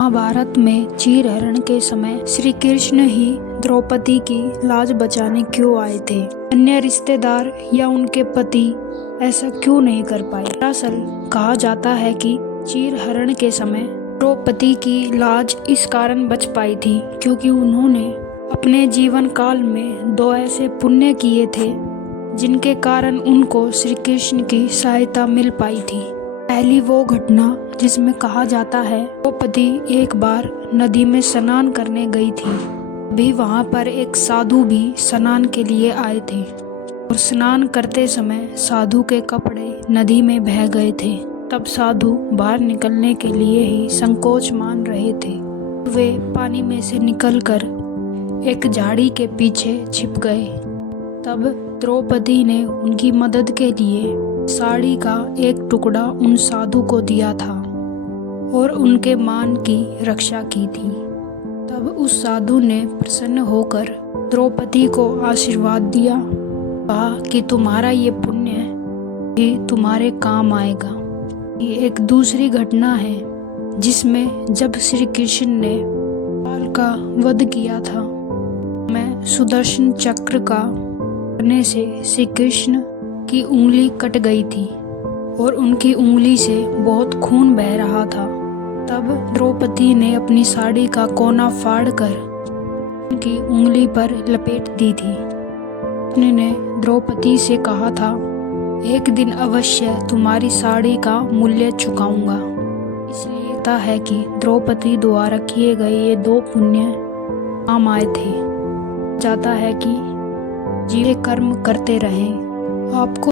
महाभारत में चीरहरण के समय श्री कृष्ण ही द्रौपदी की लाज बचाने क्यों आए थे? अन्य रिश्तेदार या उनके पति ऐसा क्यों नहीं कर पाए? दरअसल कहा जाता है कि चीरहरण के समय द्रौपदी की लाज इस कारण बच पाई थी क्योंकि उन्होंने अपने जीवन काल में 2 ऐसे पुण्य किए थे जिनके कारण उनको श्री कृष्ण की सहायता मिल पाई थी। पहली वो घटना जिसमें कहा जाता है द्रौपदी एक बार नदी में स्नान करने गई थी। भी वहां पर एक साधु भी स्नान के लिए आए थे और स्नान करते समय साधु के कपड़े नदी में बह गए थे। तब साधु बाहर निकलने के लिए ही संकोच मान रहे थे। वे पानी में से निकलकर एक झाड़ी के पीछे छिप गए। तब द्रौपदी ने उनकी मदद के लिए साड़ी का एक टुकड़ा उन साधु को दिया था और उनके मान की रक्षा की थी। तब उस साधु ने प्रसन्न होकर द्रौपदी को आशीर्वाद दिया, कहा कि तुम्हारा ये पुण्य भी तुम्हारे काम आएगा। ये एक दूसरी घटना है जिसमें जब श्री कृष्ण ने काल का वध किया था, मैं सुदर्शन चक्र का करने से श्री कृष्ण की उंगली कट गई थी और उनकी उंगली से बहुत खून बह रहा था। तब द्रौपदी ने अपनी साड़ी का कोना फाड़कर उनकी उंगली पर लपेट दी थी। उन्होंने द्रौपदी से कहा था, एक दिन अवश्य तुम्हारी साड़ी का मूल्य चुकाऊंगा। इसलिए लगता है कि द्रौपदी द्वारा किए गए ये 2 पुण्य काम आए थे। जाता है कि जीवे कर्म करते रहें। आपको